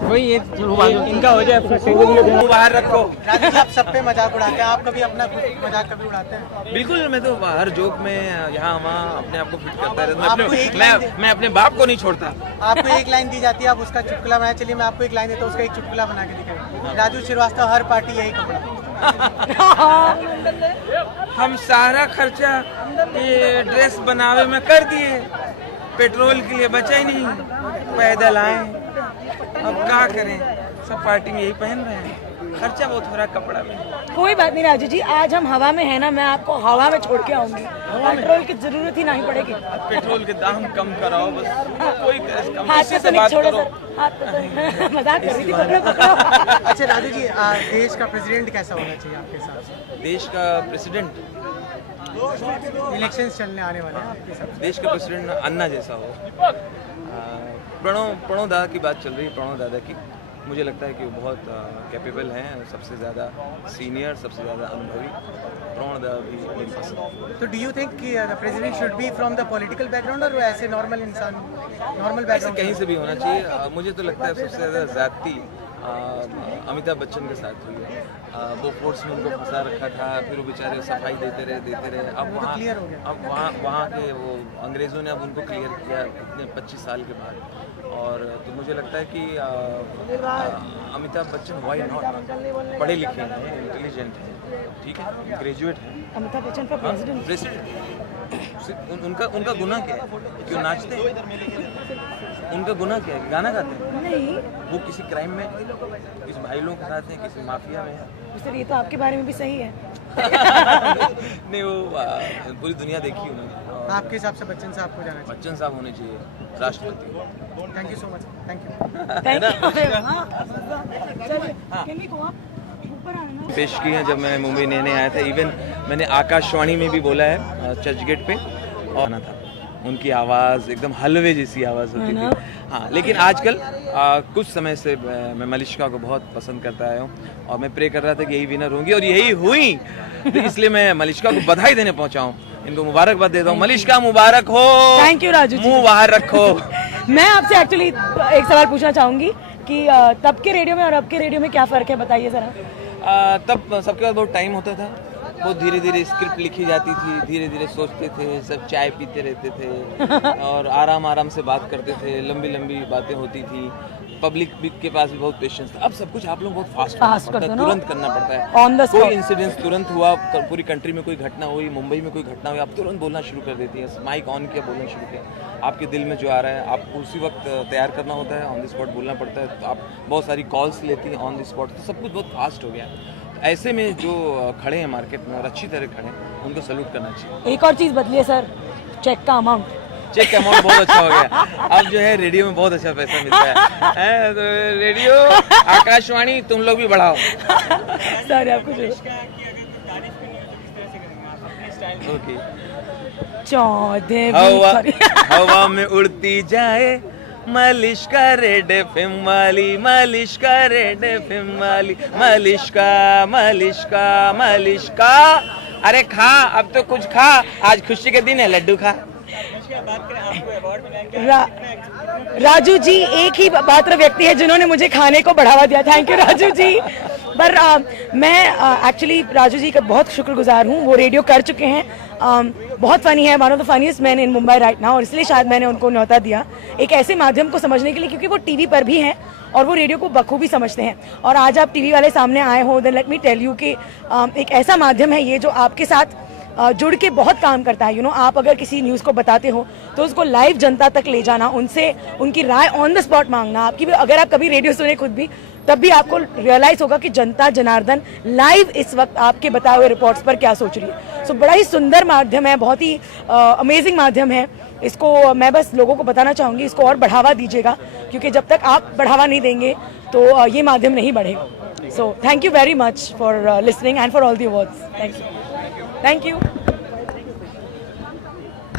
वही इनका हो जाए बाहर रखो। राजू जी, आप सब पे मजाक उड़ाते हैं, आप कभी अपना मजाक कभी उड़ाते हैं? बिल्कुल, मैं तो हर जोक में यहाँ वहाँ अपने आप को फिट करता आपको एक रहता लाइन मैं अपने बाप को नहीं छोड़ता। आपको एक लाइन दी जाती है, आप उसका चुटकुला बनाए। चलिए मैं आपको एक लाइन देता हूँ, उसका एक चुटकुला बना के दिखाइए। राजू श्रीवास्तव, हर पार्टी यही कपड़ा। हम सारा खर्चा ये ड्रेस बनावे में कर दिए, पेट्रोल के लिए बचा ही नहीं, पैदल आए, अब क्या करें, सब पार्टी में यही पहन रहे हैं, खर्चा बहुत हो रहा है कपड़ा में। कोई बात नहीं राजू जी, आज हम हवा में है ना, मैं आपको हवा में छोड़ के आऊंगी, पेट्रोल की जरूरत ही नहीं पड़ेगी। पेट्रोल के दाम कम कराओ बस, कोई कम हाथ किसी पे से तो नहीं बात छोड़ो करो। सर, हाथ पे तो मजाक कर रही थी, पकड़ो पकड़ो। अच्छा राजू जी, देश का प्रेसिडेंट कैसा होना चाहिए आपके हिसाब से? देश का प्रेसिडेंट, इलेक्शंस चलने आने वाले हैं आपके हिसाब से। देश का प्रेसिडेंट अन्ना जैसा हो। प्रणव दादा की बात चल रही है, प्रणव दादा की, मुझे लगता है कि वो बहुत कैपेबल हैं, सबसे ज़्यादा सीनियर, सबसे ज़्यादा अनुभवी। प्रणव दादा भी मेरी पसंद। तो डू यू थिंक कि the president should be from the political background, और वो ऐसे नॉर्मल इंसान, नॉर्मल ऐसे बैकग्राउंड? कहीं से भी होना चाहिए। मुझे तो लगता है सबसे ज़्यादा ज़्यादती अमिताभ बच्चन के साथ हुई है। वो फोर्स में उनको फंसा रखा था, फिर वो बेचारे सफाई देते रहे। अब वहाँ क्लियर हो गया। अब वहाँ के वो अंग्रेज़ों ने अब उनको क्लियर किया इतने 25 साल के बाद। और तो मुझे लगता है कि अमिताभ बच्चन वाई नॉट, पढ़े लिखे हैं, इंटेलिजेंट हैं, ठीक है, ग्रेजुएट हैं। अमिताभ बच्चन फॉर प्रेसिडेंट, उनका गुनाह क्या है? क्यों नाचते हैं? उनका गुनाह क्या है? गाना गाते हैं? नहीं वो किसी क्राइम में, किसी भाई लोगों के साथ हैं, किसी माफिया में है। सर, ये तो आपके बारे में भी सही है। नहीं, वो पूरी दुनिया देखी उन्होंने। और आपके हिसाब से बच्चन साहब को जाना बच्चन साहब होने चाहिए राष्ट्रपति। चाहिए? Thank you so much, thank you. पेश की है जब मैं मुंबई नए आया था, इवन मैंने आकाशवाणी में भी बोला है चर्चगेट पे, और आना था, उनकी आवाज़ एकदम हलवे जैसी आवाज़ होती थी। हाँ, लेकिन आजकल कुछ समय से मैं मलिष्का को बहुत पसंद करता आया हूँ, और मैं प्रे कर रहा था कि यही विनर होंगी, और यही हुई। तो इसलिए मैं मलिष्का को बधाई देने पहुँचा हूँ, इनको मुबारकबाद देता हूँ। मलिष्का मुबारक हो। Thank you Raju ji. मुँह बाहर रखो। मैं आपसे एक्चुअली एक सवाल पूछना चाहूंगी कि तब के रेडियो में और अब के रेडियो में क्या फ़र्क है, बताइए ज़रा। तब सबके पास बहुत टाइम होता था, बहुत धीरे धीरे स्क्रिप्ट लिखी जाती थी, धीरे धीरे सोचते थे, सब चाय पीते रहते थे और आराम से बात करते थे, लंबी लंबी बातें होती थी, पब्लिक के पास भी बहुत पेशेंस था। अब सब कुछ आप लोग बहुत फास्ट करते हैं, तुरंत करना पड़ता है। ऑन द स्पॉट कोई इंसिडेंस तुरंत हुआ, पूरी कंट्री में कोई घटना हुई, मुंबई में कोई घटना हुई, आप तुरंत बोलना शुरू कर देती है, माइक ऑन किया, बोलना शुरू किया, आपके दिल में जो आ रहा है आपको उसी वक्त तैयार करना होता है, ऑन द स्पॉट बोलना पड़ता है। तो आप बहुत सारी कॉल्स लेती हैं ऑन द स्पॉट, तो सब कुछ बहुत फास्ट हो गया। ऐसे में जो खड़े हैं मार्केट में और अच्छी तरह खड़े हैं, उनको सैल्यूट करना चाहिए। एक और चीज़ बदली है सर, चेक का अमाउंट। चेक का अमाउंट बहुत अच्छा हो गया, अब जो है रेडियो में बहुत अच्छा पैसा मिलता है। तो रेडियो, आकाशवाणी, तुम लोग भी बढ़ाओ। सर आपको ओके। हवा में उड़ती जाए मलिष्का रेड एफएम वाली, मलिष्का रेड एफएम वाली, मलिष्का। अरे खा, अब तो कुछ खा, आज खुशी के दिन है, लड्डू खा। राजू जी एक ही पात्र व्यक्ति है जिन्होंने मुझे खाने को बढ़ावा दिया। Thank you Raju ji. पर मैं एक्चुअली राजू जी का बहुत शुक्रगुजार हूँ, वो रेडियो कर चुके हैं, बहुत फनी है, one of the funniest man in Mumbai right now, और इसलिए शायद मैंने उनको न्योता दिया एक ऐसे माध्यम को समझने के लिए, क्योंकि वो टीवी पर भी हैं और वो रेडियो को बखूबी समझते हैं। और आज आप टीवी वाले सामने आए हो, then let me tell you कि एक ऐसा माध्यम है ये जो आपके साथ जुड़ के बहुत काम करता है। आप अगर किसी न्यूज़ को बताते हो तो उसको लाइव जनता तक ले जाना, उनसे उनकी राय ऑन द स्पॉट मांगना, आपकी भी अगर आप कभी रेडियो सुने खुद भी, तब भी आपको रियलाइज होगा कि जनता जनार्दन लाइव इस वक्त आपके बताए हुए रिपोर्ट्स पर क्या सोच रही है। सो बड़ा ही सुंदर माध्यम है, बहुत ही अमेजिंग माध्यम है। इसको मैं बस लोगों को बताना चाहूँगी, इसको और बढ़ावा दीजिएगा, क्योंकि जब तक आप बढ़ावा नहीं देंगे तो ये माध्यम नहीं बढ़ेगा। So thank you very much for listening and for all the awards. Thank you.